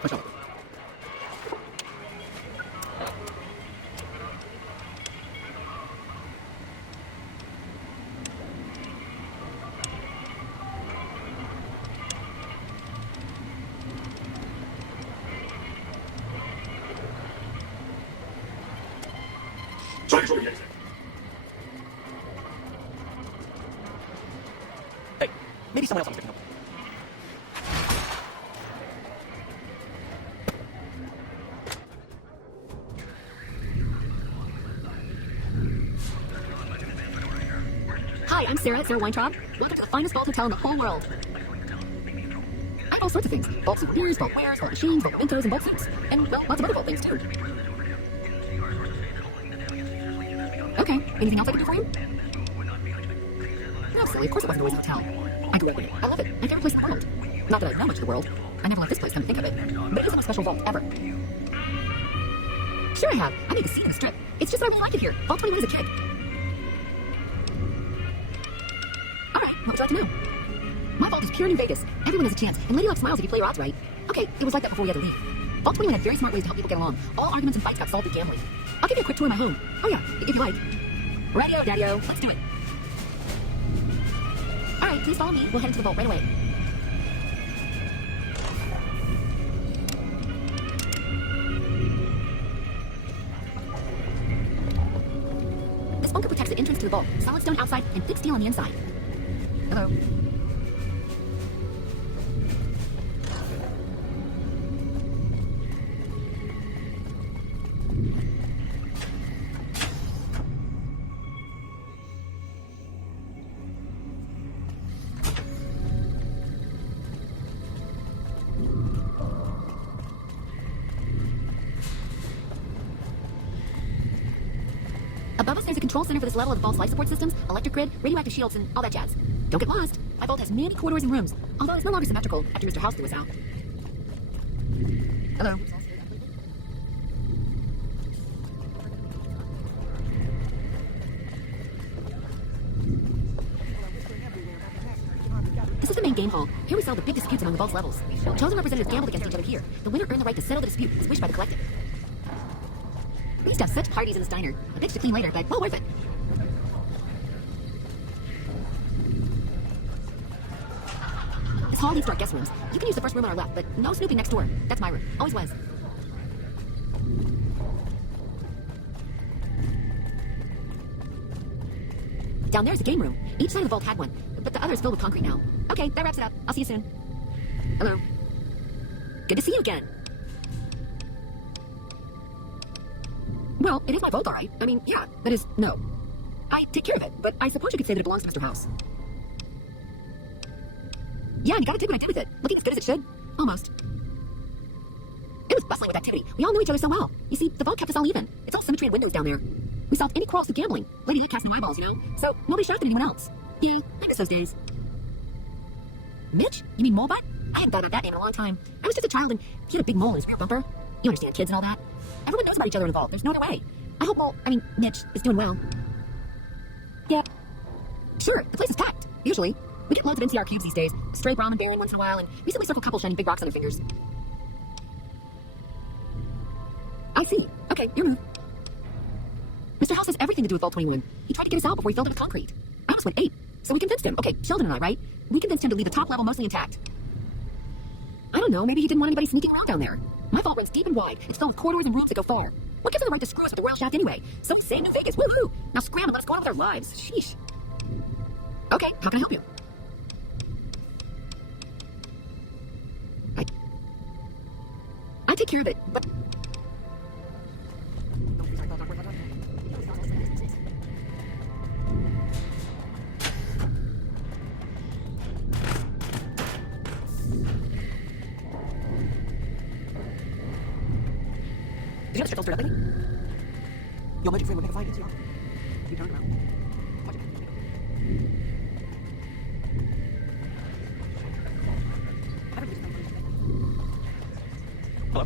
push up. Hey, maybe someone else wants to pick him up. Hi, I'm Sarah at Sarah Weintraub. Welcome to the finest vault hotel in the whole world. I have all sorts of things. Vault souvenirs, vault wares, vault machines, vault mementos, and vault suits. And, well, lots of other vault things, too. Okay, anything else I can do for you? No, silly, of course it wasn't always a hotel. I grew up in it. I love it. My favorite place in the world. Not that I know much of the world. I never left this place, come to think of it. But it is the most special vault ever. Sure I have. I made the scene in the strip. It's just that I really like it here. Vault 21 as a kid. Alright, what would you like to know? My vault is pure New Vegas. Everyone has a chance, and Lady Luck smiles if you play your odds right. Okay, it was like that before we had to leave. Vault 21 had very smart ways to help people get along. All arguments and fights got solved with gambling. I'll give you a quick tour of my home. Oh yeah, if you like. Radio, daddy-o, let's do it. Alright, please follow me. We'll head into the vault right away. This bunker protects the entrance to the vault. Solid stone outside and thick steel on the inside. Hello. Above us, there's a control center for this level of the vault's life support systems, electric grid, radioactive shields, and all that jazz. Don't get lost. My vault has many corridors and rooms, although it's no longer symmetrical after Mr. House threw us out. Hello. This is the main game hall. Here we settle the big disputes among the vault's levels. Chosen representatives gambled against each other here. The winner earned the right to settle the dispute as wished by the collective. We used to have such parties in this diner. A bitch to clean later, but well worth it. This hall leads to our guest rooms. You can use the first room on our left, but no snooping next door. That's my room. Always was. Down there's a game room. Each side of the vault had one, but the other is filled with concrete now. Okay, that wraps it up. I'll see you soon. Hello. Good to see you again. Well, it is my vault, all right. I mean, yeah, that is, no. I take care of it, but I suppose you could say that it belongs to Mr. House. Yeah, and you gotta dig what I did with it. Looking as good as it should. Almost. It was bustling with activity. We all knew each other so well. You see, the vault kept us all even. It's all symmetry and windows down there. We solved any quarrels with gambling. Lady Luck cast no eyeballs, you know? So, nobody shot at anyone else. Yay, I miss those days. Mitch? You mean Molebutt? I haven't thought about that name in a long time. I was just a child and he had a big mole in his rear bumper. You understand kids and all that. Everyone knows about each other in the vault. There's no other way. I hope Mitch is doing well. Yeah. Sure, the place is packed. Usually. We get loads of NCR cubes these days. Stray Brahmin Baron once in a while, and recently circle couples shining big rocks on their fingers. I see. Okay, your move. Mr. House has everything to do with Vault 21. He tried to get us out before he filled it with concrete. I almost went ape. So we convinced him. Okay, Sheldon and I, right? We convinced him to leave the top level mostly intact. I don't know, maybe he didn't want anybody sneaking around down there. My vault runs deep and wide. It's filled with corridors and rooms that go far. What gives him the right to screw us with the royal shaft anyway? So say New Vegas, woohoo! Now scram and let us go on with our lives. Sheesh. Okay, how can I help you? I take care of it, but... Did you have the strip all stirred up lately? Your magic frame will never find it, yeah. You turned around. Watch it. Hello?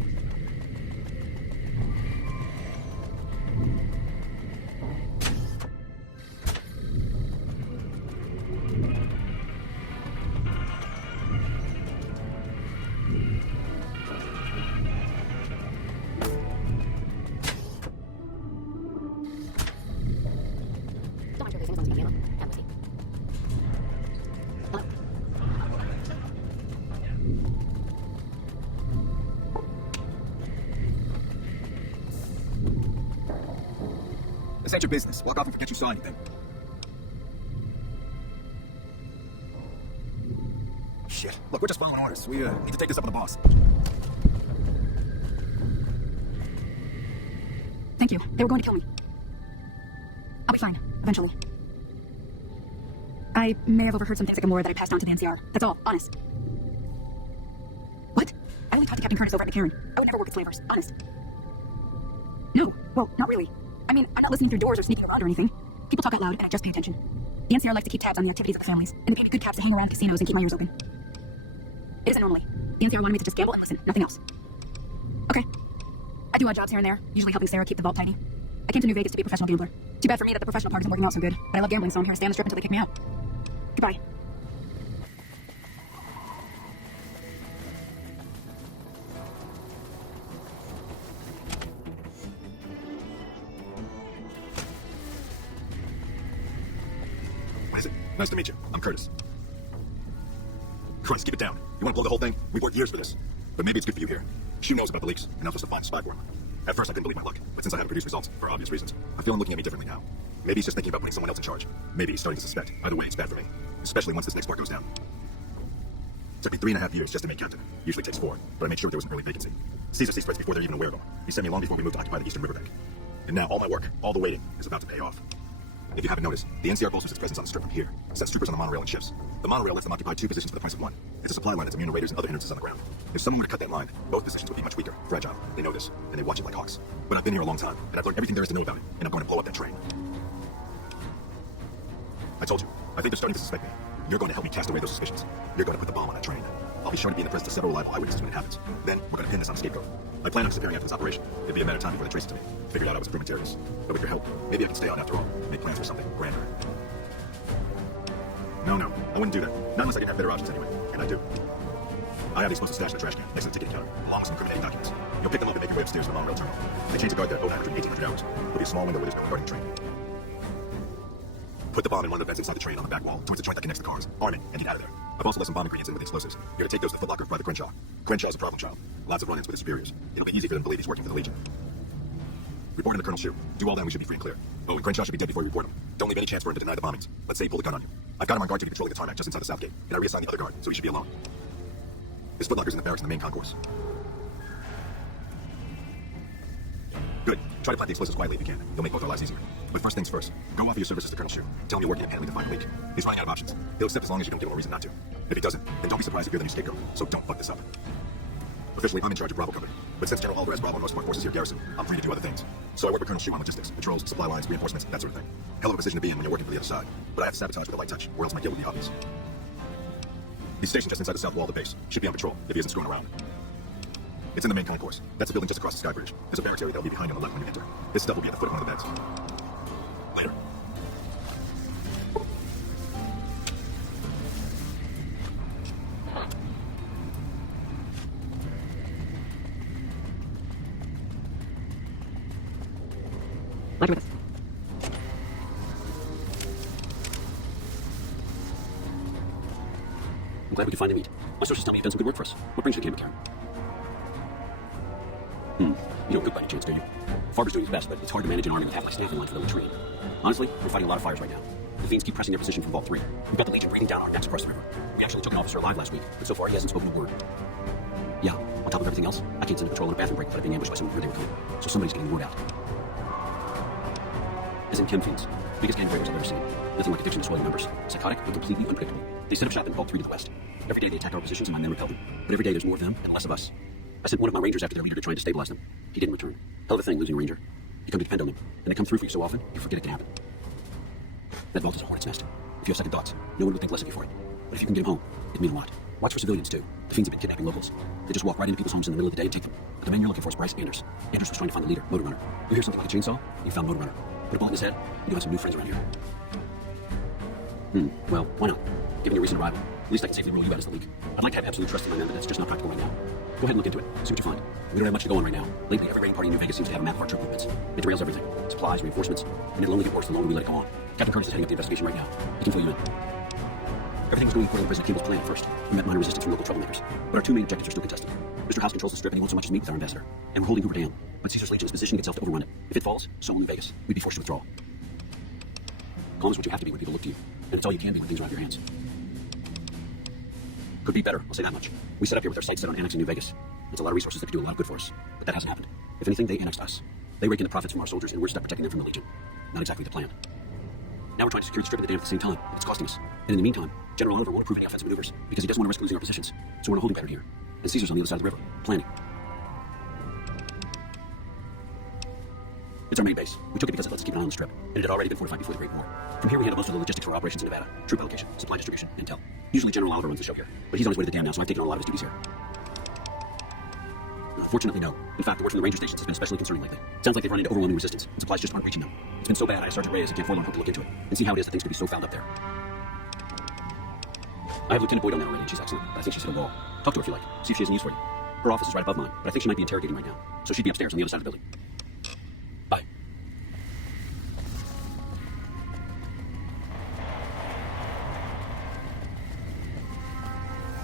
This ain't your business. Walk off and forget you saw anything. Shit. Look, we're just following orders. We need to take this up with the boss. Thank you. They were going to kill me. I'll be fine, eventually. I may have overheard some things like a more that I passed on to the NCR. That's all, honest. What? I only talked to Captain Curtis over at McCarran. I would never work at Slavers, honest. No, well, not really. I mean, I'm not listening through doors or sneaking around or anything. People talk out loud, and I just pay attention. The NCR likes to keep tabs on the activities of the families, and they pay me good caps to hang around casinos and keep my ears open. It isn't normally. The NCR wanted me to just gamble and listen, nothing else. Okay. I do odd jobs here and there, usually helping Sarah keep the vault tidy. I came to New Vegas to be a professional gambler. Too bad for me that the professional part isn't working out so good, but I love gambling, so I'm here to stay on the strip until they kick me out. Goodbye. What is it? Nice to meet you. I'm Curtis. Christ, keep it down. You want to blow the whole thing? We've worked years for this. But maybe it's good for you here. She knows about the leaks, and I'm supposed to find a spy for him. At first, I couldn't believe my luck, but since I haven't produced results, for obvious reasons, I feel him looking at me differently now. Maybe he's just thinking about putting someone else in charge. Maybe he's starting to suspect. Either way, it's bad for me. Especially once this next part goes down. It took me 3.5 years just to make captain. Usually takes 4, but I made sure there was an early vacancy. Caesar sees threats before they're even aware of them. He sent me long before we moved to occupy the eastern riverbank. And now all my work, all the waiting, is about to pay off. If you haven't noticed, the NCR bolsters its presence on the strip from here. Sets troopers on the monorail and shifts. The monorail lets them occupy 2 positions for the price of 1. It's a supply line that's immune to raiders and other hindrances on the ground. If someone were to cut that line, both positions would be much weaker, fragile. They know this, and they watch it like hawks. But I've been here a long time, and I've learned everything there is to know about it, and I'm going to blow up that train. I told you, I think they're starting to suspect me. You're going to help me cast away those suspicions. You're going to put the bomb on that train. I'll be sure to be in the presence of several reliable eyewitnesses when it happens. Then, we're going to pin this on a scapegoat. I plan on disappearing after this operation. It'd be a matter of time before they trace it to me. Figured out I was a frumentarius. But with your help, maybe I can stay on after all. Make plans for something grander. No, I wouldn't do that. Not unless I didn't have better options anyway. And I do. I have the explosive stash in the trash can next to the ticketing counter, along with some incriminating documents. You'll pick them up and make your way upstairs to the monorail terminal. They change the guard there at 0900 1800 hours. There'll be a small window where there's no one guarding the train. Put the bomb in one of the vents inside the train on the back wall, towards the joint that connects the cars. Arm it, and get out of there. I've also left some bomb ingredients in with the explosives. You're to take those to the Foot Locker of Private Crenshaw. Crenshaw's a problem child. Lots of run-ins with his superiors. It'll be easy for them to believe he's working for the Legion. Report him to Colonel Shue. Do all that and we should be free and clear. Oh, and Crenshaw should be dead before you report him. Don't leave any chance for him to deny the bombings. Let's say he pulled a gun on you. I've got him on guard duty patrolling the tarmac just inside the south gate, and I reassigned the other guard, so he should be alone. His Foot Locker's in the barracks in the main concourse. Good. Try to plant the explosives quietly if you can. You'll make both our lives easier. But first things first, go offer your services to Colonel Shue. Tell him you're working at handling the final leak. He's running out of options. He'll accept as long as you don't give him a reason not to. If he doesn't, then don't be surprised if you're the new scapegoat. So don't fuck this up. Officially, I'm in charge of Bravo Company. But since General Oliver has Bravo and most of our forces here garrison, I'm free to do other things. So I work with Colonel Shue on logistics, patrols, supply lines, reinforcements, that sort of thing. Hell of a position to be in when you're working for the other side. But I have to sabotage with a light touch, or else my guilt would be obvious. He's stationed just inside the south wall of the base. Should be on patrol, if he isn't screwing around. It's in the main concourse. That's the building just across the sky bridge. There's a barracks area that'll be behind you on the left when you enter. This stuff will be at the foot of one of the beds. Later. Glad you're with us. I'm glad we could finally meet. My sources tell me you've done some good work for us. What brings you to Camp McCarran? You don't cook by any chance, do you? Farber's doing his best, but it's hard to manage an army with half my staff in line for the latrine. Honestly, we're fighting a lot of fires right now. The Fiends keep pressing their position from Vault 3. We've got the Legion breathing down our necks across the river. We actually took an officer alive last week, but so far he hasn't spoken a word. Yeah, on top of everything else, I can't send a patrol on a bathroom break without being ambushed by someone where they were coming. So somebody's getting the word out. As in Chem Fiends. Biggest gang raiders I've ever seen. Nothing like addiction to swelling numbers. Psychotic, but completely unpredictable. They set up shop in Vault 3 to the west. Every day they attack our positions and my men repel them. But every day there's more of them and less of us. I sent one of my rangers after their leader to try and stabilize them. He didn't return. Hell of a thing, losing a ranger. You come to depend on them, and they come through for you so often, you forget it can happen. That vault is a hornet's nest. If you have second thoughts, no one would think less of you for it. But if you can get him home, it'd mean a lot. Watch for civilians, too. The Fiends have been kidnapping locals. They just walk right into people's homes in the middle of the day and take them. But the man you're looking for is Bryce Anders. Anders was trying to find the leader, Motor Runner. You hear something like a chainsaw? You found Motor Runner. Put a bullet in his head, you'll have some new friends around here. Well, why not? Given your recent arrival, at least I can safely rule you out as the leak. I'd like to have absolute trust in my men, but that's just not practical right now. Go ahead and look into it. See what you find. We don't have much to go on right now. Lately, every raiding party in New Vegas seems to have a map of our troop movements. It derails everything. Supplies, reinforcements, and it'll only get worse the longer we let it go on. Captain Curtis is heading up the investigation right now. He can fill you in. Everything was going according to President Kimball's plan at first. We met minor resistance from local troublemakers. But our two main objectives are still contested. Mr. House controls the strip and he won't so much as meet with our ambassador. And we're holding Hoover down. But Caesar's Legion's position gets itself to overrun it. If it falls, so will New Vegas. We'd be forced to withdraw. Calm is what you have to be when people look to you, and it's all you can be when things are out of your hands. Could be better, I'll say that much. We set up here with our sights set on annexing New Vegas. It's a lot of resources that could do a lot of good for us, but that hasn't happened. If anything, they annexed us. They rake in the profits from our soldiers, and we're stuck protecting them from the Legion. Not exactly the plan. Now we're trying to secure the strip and the dam at the same time. It's costing us. And in the meantime, General Oliver won't approve any offensive maneuvers because he doesn't want to risk losing our positions. So we're in a holding pattern here. And Caesar's on the other side of the river, planning. It's our main base. We took it because it lets us keep an eye on the strip, and it had already been fortified before the Great War. From here, we handle most of the logistics for operations in Nevada: troop allocation, supply distribution, intel. Usually, General Oliver runs the show here, but he's on his way to the dam now, so I've taken on a lot of his duties here. Fortunately, no. In fact, the word from the ranger stations has been especially concerning lately. Sounds like they've run into overwhelming resistance, and supplies just aren't reaching them. It's been so bad, I asked Sergeant Reyes and Camp Forlorn hope to look into it and see how it is that things could be so fouled up there. I have Lieutenant Boyd on that already, and she's excellent. I think she's hit a wall. Talk to her if you like. See if she has any use for you. Her office is right above mine, but I think she might be interrogating right now, so she'd be upstairs on the other side of the building. Bye.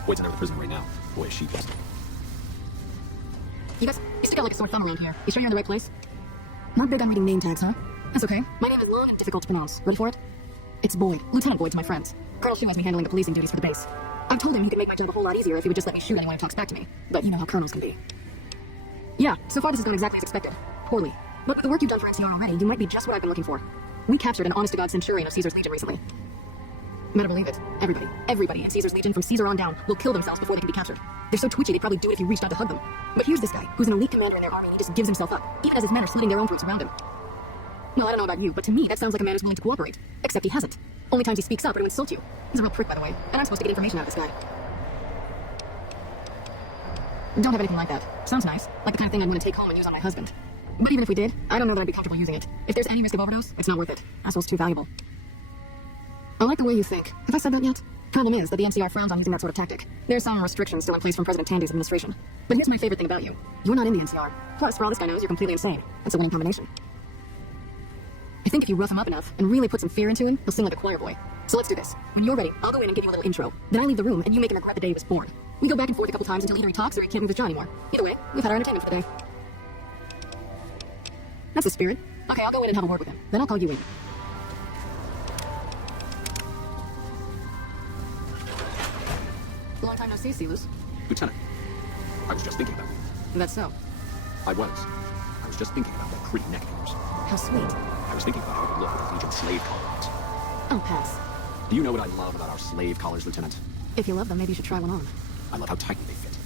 Boyd's in there with the prisoner right now. Boy, is she pissed. You guys, you stick out like a sore thumb around here. You sure you're in the right place? Not big on reading name tags, huh? That's okay. My name is long and difficult to pronounce. Ready for it? It's Boyd. Lieutenant Boyd to my friends. Colonel Shu has me handling the policing duties for the base. I've told him he could make my job a whole lot easier if he would just let me shoot anyone who talks back to me. But you know how colonels can be. Yeah, so far this has gone exactly as expected. Poorly. But with the work you've done for NCR already, you might be just what I've been looking for. We captured an honest-to-God centurion of Caesar's Legion recently. You better believe it. Everybody in Caesar's Legion from Caesar on down will kill themselves before they can be captured. They're so twitchy they'd probably do it if you reached out to hug them. But here's this guy, who's an elite commander in their army, and he just gives himself up, even as his men are slitting their own throats around him. Well, I don't know about you, but to me that sounds like a man who's willing to cooperate. Except he hasn't. Only times he speaks up are to insult you. He's a real prick, by the way, and I'm supposed to get information out of this guy. Don't have anything like that. Sounds nice, like the kind of thing I'd want to take home and use on my husband. But even if we did, I don't know that I'd be comfortable using it. If there's any risk of overdose, it's not worth it. Asshole's too valuable. I like the way you think. Have I said that yet? Problem is that the NCR frowns on using that sort of tactic. There's some restrictions still in place from President Tandy's administration. But here's my favorite thing about you. You're not in the NCR. Plus, for all this guy knows, you're completely insane. That's a winning combination. I think if you rough him up enough and really put some fear into him, he'll sing like a choir boy. So let's do this. When you're ready, I'll go in and give you a little intro. Then I leave the room and you make him regret the day he was born. We go back and forth a couple times until either he talks or he can't move his jaw anymore. Either way, we've had our entertainment for the day. That's the spirit. Okay, I'll go in and have a word with him. Then I'll call you in. Long time no see, Celus. Lieutenant, I was just thinking about it. That's so. I was just thinking about that pretty neck of yours. How sweet. I was thinking about how it would look with a Legion slave collar on it. I'll pass. Do you know what I love about our slave collars, Lieutenant? If you love them, maybe you should try one on. I love how tightly they fit.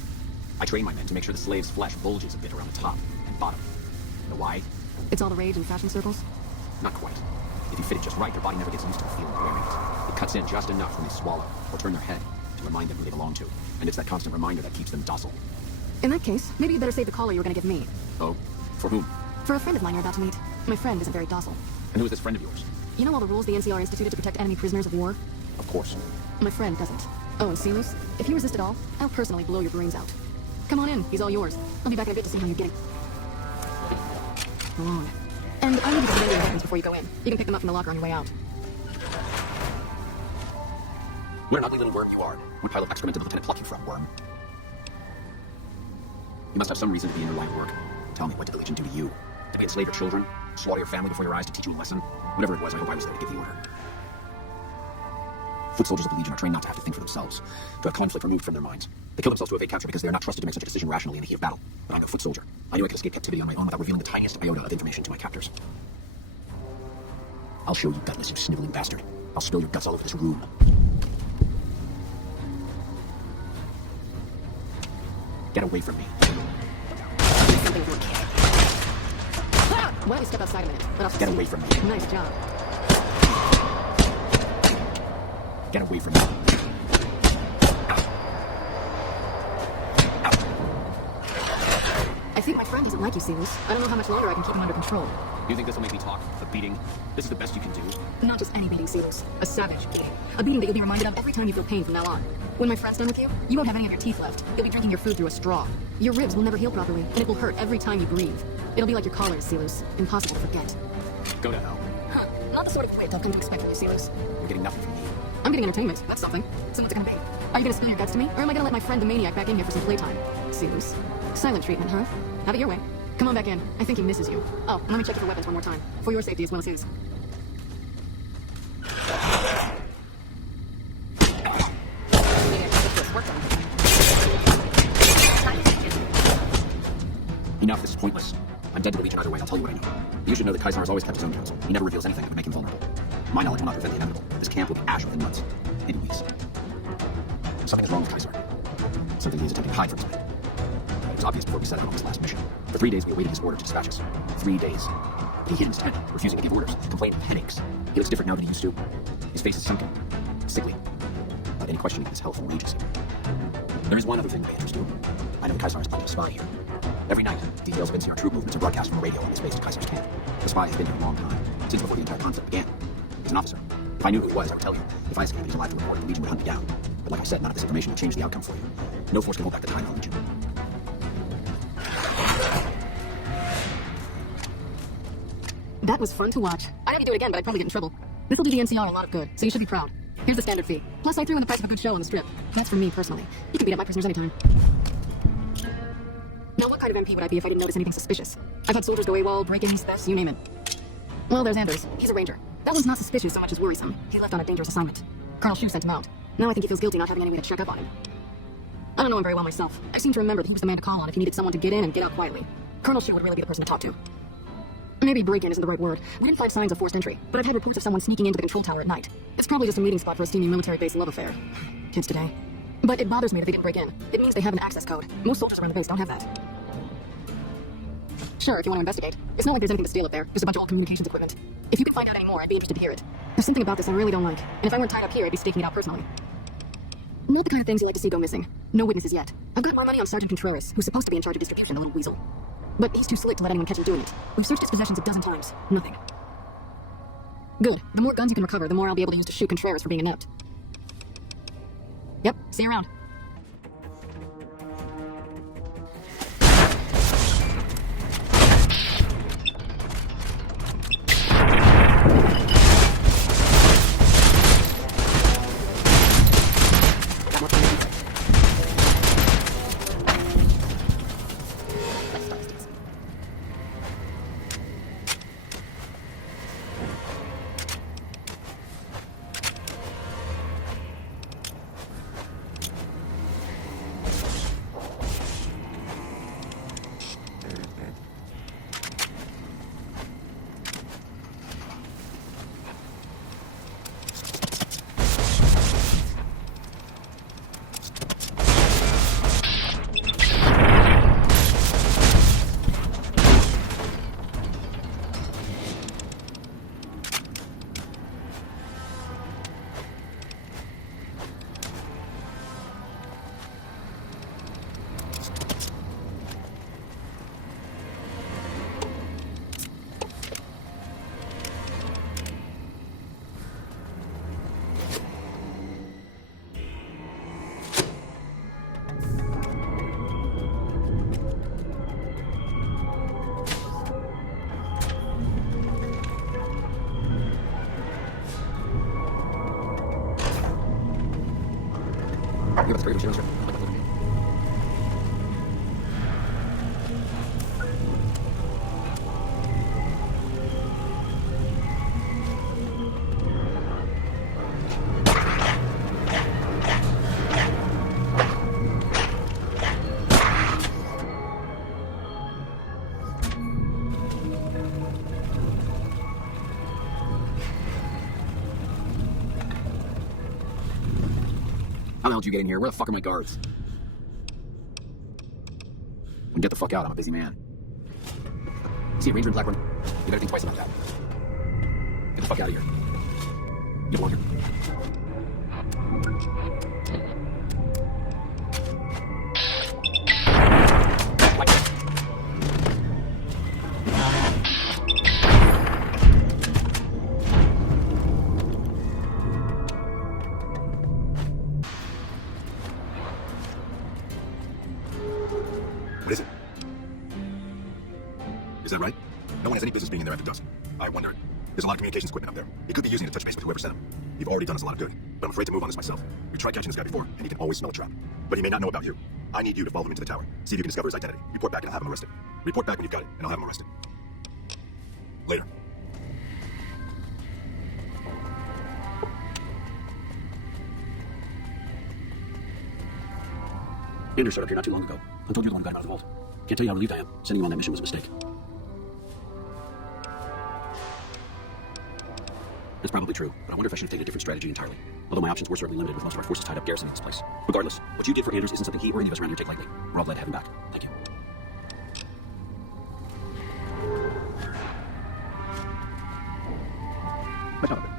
I train my men to make sure the slave's flesh bulges a bit around the top and bottom. You know why? It's all the rage in fashion circles? Not quite. If you fit it just right, their body never gets used to the feeling of wearing it. It cuts in just enough when they swallow or turn their head to remind them who they belong to. And it's that constant reminder that keeps them docile. In that case, maybe you better save the collar you were going to give me. Oh? For whom? For a friend of mine you're about to meet. My friend isn't very docile. And who is this friend of yours? You know all the rules the NCR instituted to protect enemy prisoners of war? Of course. My friend doesn't. Oh, and Celus, if you resist at all, I'll personally blow your brains out. Come on in, he's all yours. I'll be back in a bit to see how you're getting along. And I need you to get your weapons before you go in. You can pick them up from the locker on your way out. What an ugly little worm you are. What pile of excrement did the lieutenant pluck you from, worm? You must have some reason to be in your line of work. Tell me, what did the Legion do to you? Did we enslave your children? Slaughter your family before your eyes to teach you a lesson? Whatever it was, I hope I was there to give the order. Foot soldiers of the Legion are trained not to have to think for themselves, to have conflict removed from their minds. They kill themselves to evade capture because they are not trusted to make such a decision rationally in the heat of battle. But I'm a foot soldier. I knew I could escape captivity on my own without revealing the tiniest iota of information to my captors. I'll show you, gutless, you sniveling bastard. I'll spill your guts all over this room. Get away from me. Something for a kid. Why don't you step outside a minute? But I'll Get away from me. Nice job. Get away from me. I think my friend doesn't like you, Celus. I don't know how much longer I can keep him under control. You think this will make me talk? A beating? This is the best you can do? Not just any beating, Celus. A savage beating. A beating that you'll be reminded of every time you feel pain from now on. When my friend's done with you, you won't have any of your teeth left. You'll be drinking your food through a straw. Your ribs will never heal properly, and it will hurt every time you breathe. It'll be like your collar is, Celus. Impossible to forget. Go to hell. Huh. Not the sort of wit I've come to expect from you, Celus. You're getting nothing from me. I'm getting entertainment. That's something. So what's it gonna be? Are you gonna spill your guts to me, or am I gonna let my friend the maniac back in here for some playtime? Celus. Silent treatment, huh? Have it your way. Come on back in. I think he misses you. Oh, and let me check you for weapons one more time. For your safety as well as his. Enough, this is pointless. I'm dead to the Legion either way, I'll tell you what I know. You should know that Kaisar has always kept his own counsel. He never reveals anything that would make him vulnerable. My knowledge will not prevent the inevitable. This camp will be ash within months. In weeks. Something is wrong with Kaisar. Something he is attempting to hide from us. It was obvious before we set out on this last mission. For 3 days we awaited his order to dispatch us. 3 days. But he hid in his tent, refusing to give orders, complaining of headaches. He looks different now than he used to. His face is sunken, sickly. Without any questioning his health enrages him. There is one other thing that may interest you. I know the Kaisar is planting a spy here. Every night, details of NCR troop movements are broadcast from a radio on the space to Kaisar's camp. The spy has been here a long time, since before the entire conflict began. He's an officer. If I knew who he was, I would tell you. If I escaped, he's alive to report, the Legion would hunt me down. But like I said, none of this information will change the outcome for you. No force can hold back the time of the Legion. That was fun to watch. I'd have you do it again, but I'd probably get in trouble. This will do the NCR a lot of good, so you should be proud. Here's the standard fee. Plus, I threw in the price of a good show on the strip. That's for me, personally. You can beat up my prisoners anytime. Now, what kind of MP would I be if I didn't notice anything suspicious? I've had soldiers go AWOL, break-ins, thefts, you name it. Well, there's Anders. He's a ranger. That one's not suspicious so much as worrisome. He left on a dangerous assignment. Colonel Shu sent him out. Now I think he feels guilty not having any way to check up on him. I don't know him very well myself. I seem to remember that he was the man to call on if you needed someone to get in and get out quietly. Colonel Shu would really be the person to talk to. Maybe break-in isn't the right word. We didn't find signs of forced entry, but I've had reports of someone sneaking into the control tower at night. It's probably just a meeting spot for a steamy military base love affair. Kids today. But it bothers me that they didn't break in. It means they have an access code. Most soldiers around the base don't have that. Sure, if you want to investigate. It's not like there's anything to steal up there. Just a bunch of old communications equipment. If you could find out any more, I'd be interested to hear it. There's something about this I really don't like. And if I weren't tied up here, I'd be staking it out personally. Not the kind of things you like to see go missing. No witnesses yet. I've got more money on Sergeant Contreras, who's supposed to be in charge of distribution, the little weasel. But he's too slick to let anyone catch him doing it. We've searched his possessions a dozen times. Nothing. Good. The more guns you can recover, the more I'll be able to use to shoot Contreras for being inept. Yep, see you around. You have the great materials here. How the hell did you get in here? Where the fuck are my guards? Well, get the fuck out, I'm a busy man. See a ranger in Blackburn? You better think twice about that. Get the fuck out of here. You belong here. What is it? Is that right? No one has any business being in there after dusk. I wonder. There's a lot of communications equipment up there. He could be using it to touch base with whoever sent him. You've already done us a lot of good, but I'm afraid to move on this myself. We tried catching this guy before, and he can always smell a trap. But he may not know about you. I need you to follow him into the tower. See if you can discover his identity. Report back and I'll have him arrested. Report back when you've got it, and I'll have him arrested. Later. Anders showed up here not too long ago. I'm told you're the one who got him out of the vault. Can't tell you how relieved I am. Sending you on that mission was a mistake. That's probably true, but I wonder if I should have taken a different strategy entirely. Although my options were certainly limited with most of our forces tied up garrisoning this place. Regardless, what you did for Anders isn't something he or any of us around here take lightly. We're all glad to have him back. Thank you. Much not of it.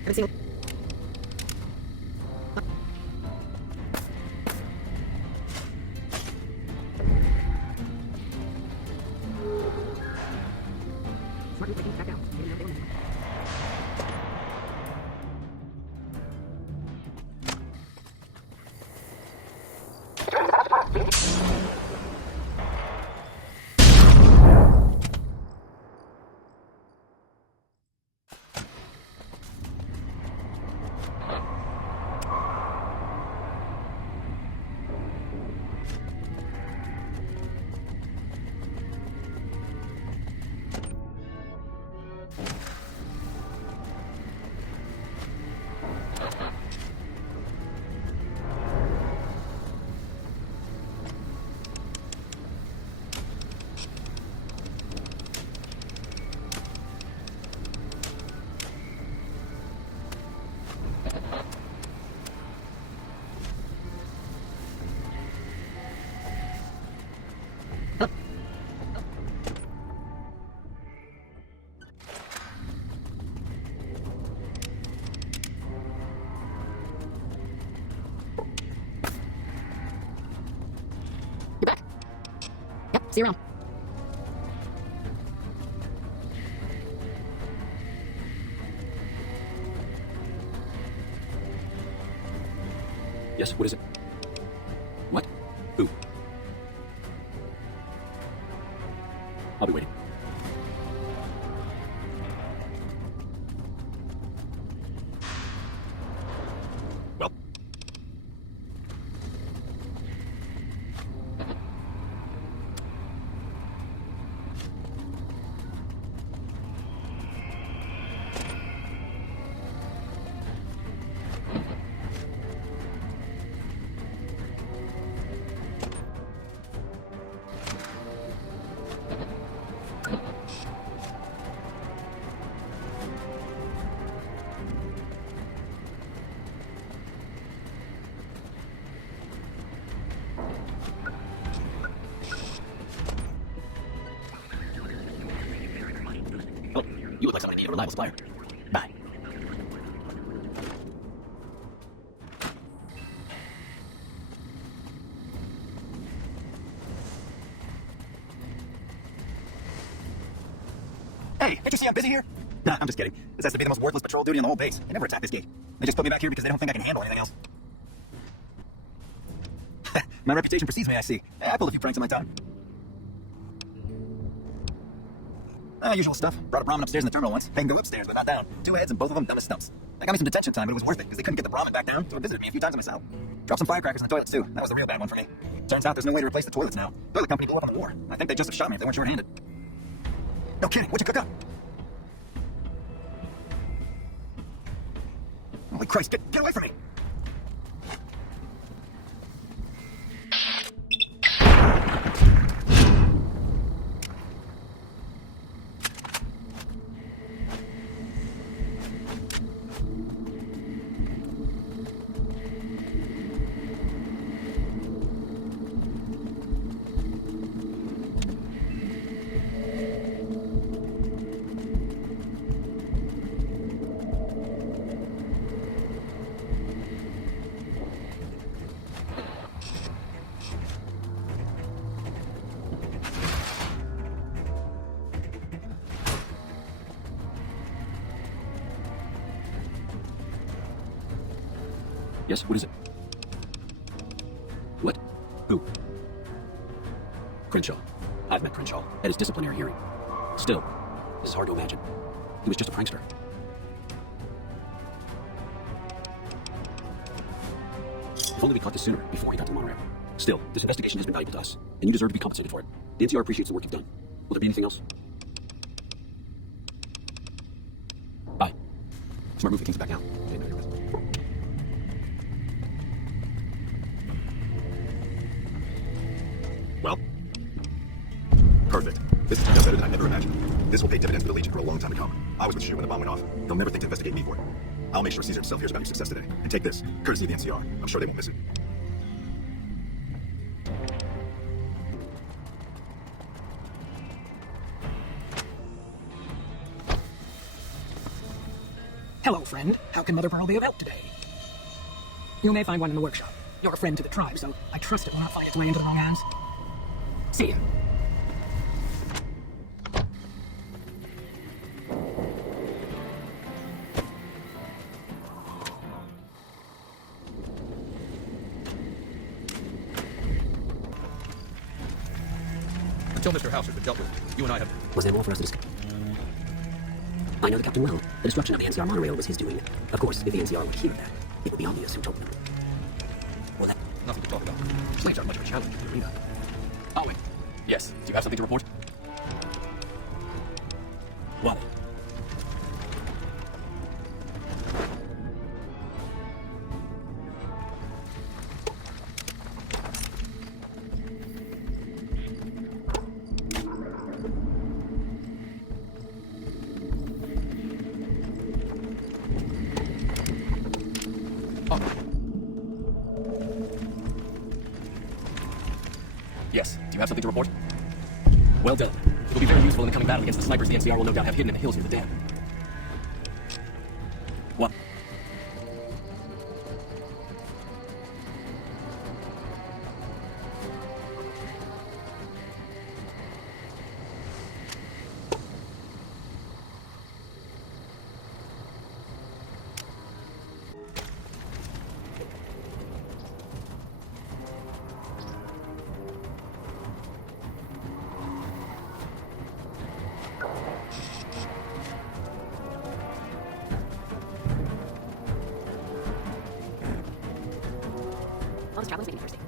Haven't seen. Smart move, back down. Get him out there. You're back. Yep, see you around. Yes, what is it? What? Who? I'll be waiting. Well, Oh, you look like somebody need a reliable supplier. Bye. hey, can't you see I'm busy here? Nah, I'm just kidding. This has to be the most worthless patrol duty on the whole base. They never attack this gate. They just put me back here because they don't think I can handle anything else. My reputation precedes me, I see. I pulled a few pranks in my time. Usual stuff. Brought a Brahmin upstairs in the terminal once. They can go upstairs without down. 2 heads and both of them dumb as stumps. They got me some detention time, but it was worth it because they couldn't get the Brahmin back down, so it visited me a few times in my cell. Dropped some firecrackers in the toilets too. That was the real bad one for me. Turns out there's no way to replace the toilets now. Toilet company blew up on the war. I think they just have shot me if they weren't short-handed. No kidding. What'd you cook up? Holy Christ, get away from me! Yes, what is it? What? Who? Crenshaw. I've met Crenshaw at his disciplinary hearing. Still, this is hard to imagine. He was just a prankster. If only we caught this sooner, before he got to the monorail. Still, this investigation has been valuable to us, and you deserve to be compensated for it. The NCR appreciates the work you've done. Will there be anything else? Smart move, the Kings back down. They didn't know your best. Well? Perfect. This is just better than I never imagined. This will pay dividends for the Legion for a long time to come. I was with Shu when the bomb went off. They'll never think to investigate me for it. I'll make sure Caesar himself hears about your success today. And take this, courtesy of the NCR. I'm sure they won't miss it. Hello, friend. How can Mother Pearl be of help today? You may find one in the workshop. You're a friend to the tribe, so I trust it will not find its way into the wrong hands. See ya. Until Mr. House has been dealt with, you and I have... Was there more for us to discuss? I know the captain well. The destruction of the NCR monorail was his doing. Of course, if the NCR would hear that, it would be obvious who told them. Well, that... Nothing to talk about. Slaves aren't much of a challenge in the arena. Oh, wait. Yes. Do you have something to report? What? Yes. Do you have something to report? Well done. It will be very useful in the coming battle against the snipers the NCR will no doubt have hidden in the hills near the dam. What? All this travel is making me thirsty.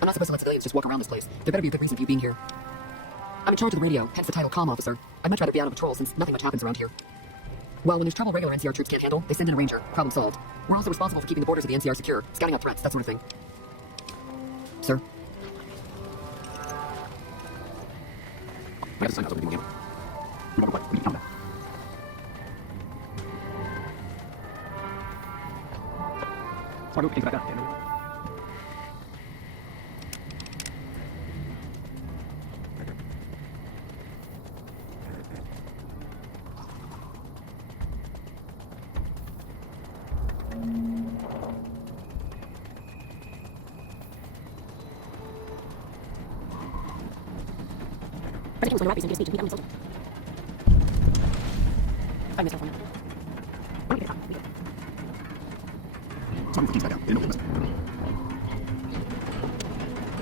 I'm not supposed to let civilians just walk around this place. There better be a good reason for you being here. I'm in charge of the radio, hence the title comm officer. I'd much rather be out on patrol since nothing much happens around here. Well, when there's trouble regular NCR troops can't handle, they send in a ranger. Problem solved. We're also responsible for keeping the borders of the NCR secure, scouting out threats, that sort of thing. Sir? I got to sign out so we can gamble. Remember what? We can count that. Smart move, Kings back down. They didn't know your best. President was going to rap and give a speech and beat up insulted. I missed our phone now. Why don't we get a cop? We go. Smart move, Kings back down. They didn't know your best.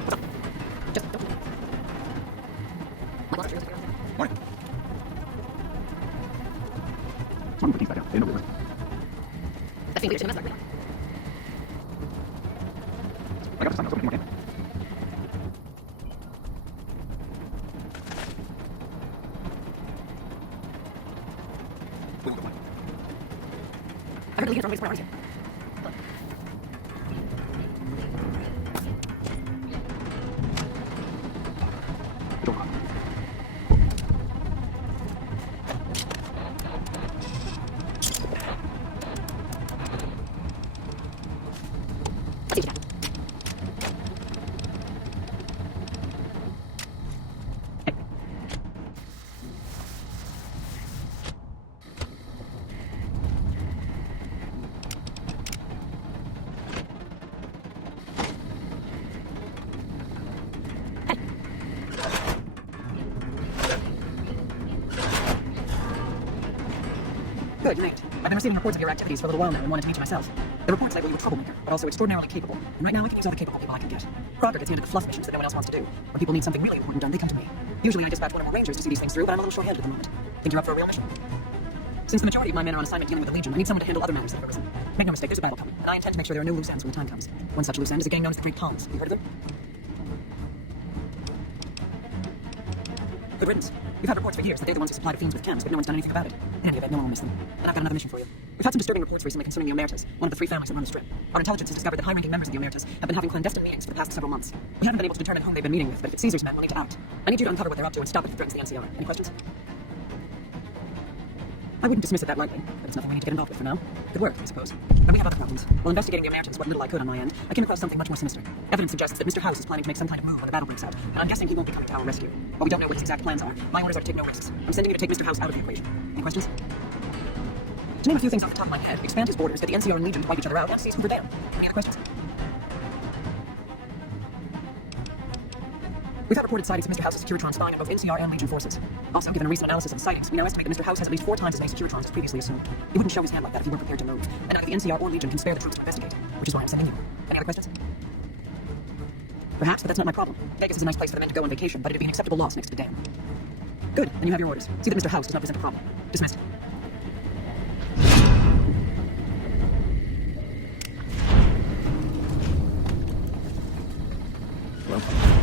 What's up? Just don't. My boss is Morning. Smart move, Kings back down. They didn't know your best. That seems leadership mess like I got to sign out so we can gamble. We won't go blind. I heard the leaders are always around here. Don't run. I'll teach you that. Good, you ain't. I've been receiving reports of your activities for a little while now and wanted to meet you myself. The reports label you a troublemaker, but also extraordinarily capable. And right now I can use all the capable people I can get. Crocker gets handed the fluff missions that no one else wants to do. When people need something really important done, they come to me. Usually I dispatch one or more rangers to see these things through, but I'm a little short-handed at the moment. Think you're up for a real mission? Since the majority of my men are on assignment dealing with the Legion, I need someone to handle other matters that have arisen. Make no mistake, there's a battle coming, and I intend to make sure there are no loose ends when the time comes. One such loose end is a gang known as the Great Palms. Have you heard of them? Good riddance. We've had reports for years that they're the ones who supplied fiends with chems, but no one's done anything about it. In any event, no one will miss them. And I've got another mission for you. We've had some disturbing reports recently concerning the Omertas, one of the 3 families that run the Strip. Our intelligence has discovered that high-ranking members of the Omertas have been having clandestine meetings for the past several months. We haven't been able to determine whom they've been meeting with, but if it's Caesar's men, we'll need to act. I need you to uncover what they're up to and stop it if it threatens the NCR. Any questions? I wouldn't dismiss it that lightly, but it's nothing we need to get involved with for now. Good work, I suppose. And we have other problems. While investigating the Omertas, what little I could on my end, I came across something much more sinister. Evidence suggests that Mr. House is planning to make some kind of move when the battle breaks out, and I'm guessing he won't be coming to our rescue. While we don't know what his exact plans are, my orders are to take no risks. I'm sending you to take Mr. House out of the equation. Any questions? To name a few things off the top of my head, expand his borders, get the NCR and Legion to wipe each other out, and seize Hoover Dam. Any other questions? We've had reported sightings of Mr. House's Securitron spying on both NCR and Legion forces. Also, given a recent analysis of the sightings, we now estimate that Mr. House has at least 4 times as many Securitrons as previously assumed. He wouldn't show his hand like that if he weren't prepared to move, and neither the NCR or Legion can spare the troops to investigate, which is why I'm sending you. Any other questions? Perhaps, but that's not my problem. Vegas is a nice place for the men to go on vacation, but it'd be an acceptable loss next to the dam. Good, then you have your orders. See that Mr. House does not present a problem. Dismissed. Well,